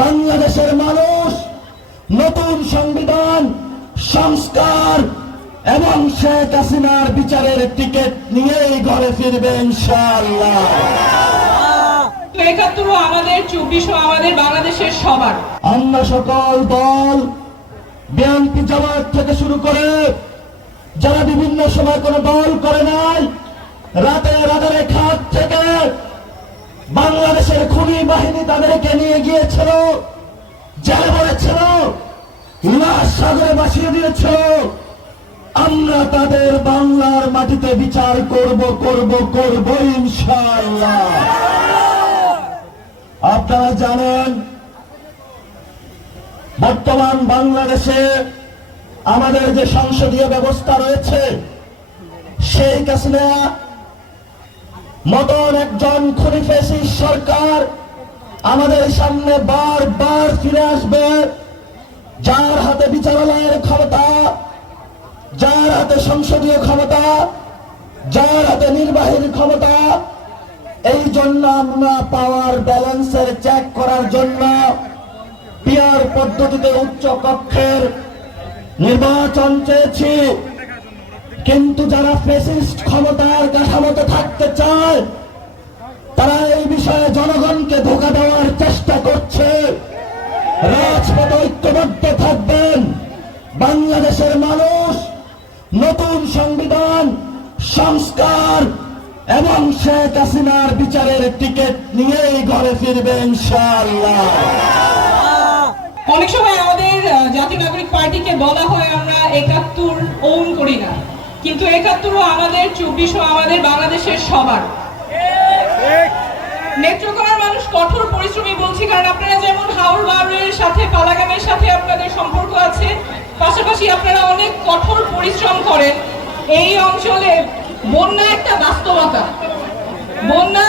বাংলাদেশের মানুষ নতুন সংবিধান সংস্কার এবং শেখ হাসিনার বিচারের টিকিট নিয়েই ঘরে ফিরবে ইনশাআল্লাহ। ৭১ আমাদের, ২৪ আমাদের, বাংলাদেশের সবার। আমরা সকল দল, বিএনপি জামাত থেকে শুরু করে যারা বিভিন্ন সময় কোনো দল করে নাই, রাতে রাতের খাত থেকে বাংলাদেশের খুনি বাহিনী তাদেরকে নিয়ে গিয়েছিল, জেলে পড়েছিল, লাশ সাগরে ভাসিয়ে দিয়েছিল। আমরা তাদের বাংলার মাটিতে বিচার করব ইনশাআল্লাহ। আপনারা জানেন বর্তমান বাংলাদেশে আমাদের যে সংসদীয় ব্যবস্থা রয়েছে, শেখ হাসিনা মতন একজন খুনি ফ্যাসিস্ট সরকার আমাদের সামনে বারবার ফিরে আসবে, যার হাতে বিচারালয়ের ক্ষমতা, যার হাতে সংসদীয় ক্ষমতা, যার হাতে নির্বাহীর ক্ষমতা। এই জন্য আমরা পাওয়ার ব্যালেন্সের চেক করার জন্য পিয়ার পদ্ধতিতে উচ্চ কক্ষের নির্বাচন চেয়েছি। কিন্তু যারা ফ্যাসিস্ট ক্ষমতার কাঠামোতে থাকতে চায়, তারা এই বিষয়ে জনগণকে ধোঁকা দেওয়ার চেষ্টা করছে। রাজপথে ঐক্যবদ্ধ থাকবেন। বাংলাদেশের মানুষ নতুন সংবিধান সংস্কার এবং শেখ হাসিনার বিচারের টিকিট নিয়েই ঘরে ফিরবে ইনশাআল্লাহ। অনেক সময় আমাদের জাতীয় নাগরিক পার্টিকে বলা হয় আমরা ৭১ ওন করি না, কিন্তু ৭১ আমাদের, ২৪ আমাদের, বাংলাদেশের সবার। নেত্রকোনার মানুষ কঠোর পরিশ্রমী বলছি, কারণ আপনারা যেমন হাওড়ের সাথে, পালাগামের সাথে আপনাদের সম্পর্ক আছে, পাশাপাশি আপনারা অনেক কঠোর পরিশ্রম করেন। এই অঞ্চলে বন্যা একটা বাস্তবতা। বন্যা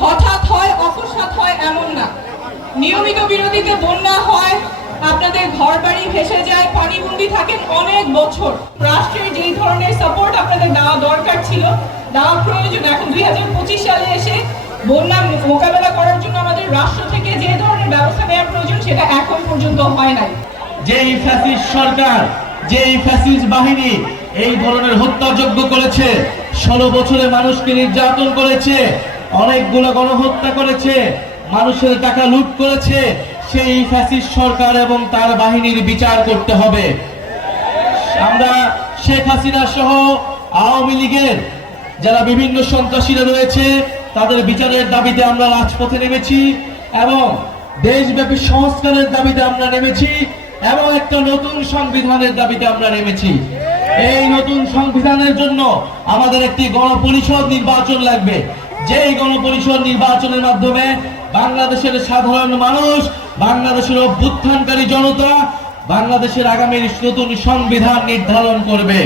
হঠাৎ হয়, অকস্মাৎ হয় এমন না। নিয়মিত বিরতিতে বন্যা হয়, আপনাদের ঘর বাড়ি ভেসে যায়, পানিবন্দী থাকেন অনেক বছর। রাষ্ট্রের যেই ধরনের সাপোর্ট আপনাদের দেওয়া দরকার ছিল, দেওয়া প্রয়োজন, এখন ২০২৫ সালে এসে বন্যা মোকাবেলা করার জন্য আমাদের রাষ্ট্র থেকে যে ধরনের ব্যবস্থা নেওয়া প্রয়োজন সেটা এখন পর্যন্ত হয় নাই। যেই ফ্যাসিস্ট সরকার, যেই ফ্যাসিস্ট বাহিনী এই ধরনের হত্যাযজ্ঞ করেছে, ১৬ বছরে মানুষকে নির্যাতন করেছে, অনেকগুলো গণহত্যা করেছে, মানুষের টাকা লুট করেছে, সেই ফ্যাসিস্ট সরকার এবং তার বাহিনীর বিচার করতে হবে। আমরা শেখ হাসিনা সহ আওয়ামী লীগের যারা বিভিন্ন সন্ত্রাসীরা রয়েছে তাদের বিচারের দাবিতে আমরা রাজপথে নেমেছি এবং দেশব্যাপী সংস্কারের দাবিতে আমরা নেমেছি এবং একটা নতুন সংবিধানের দাবিতে আমরা নেমেছি। এই নতুন সংবিধানের জন্য আমাদের একটি গণপরিষদ নির্বাচন লাগবে, যেই গণপরিষদ নির্বাচনের মাধ্যমে বাংলাদেশের সাধারণ মানুষ, বাংলাদেশের অভ্যুত্থানকারী জনতা বাংলাদেশের আগামী নতুন সংবিধান নির্ধারণ করবে।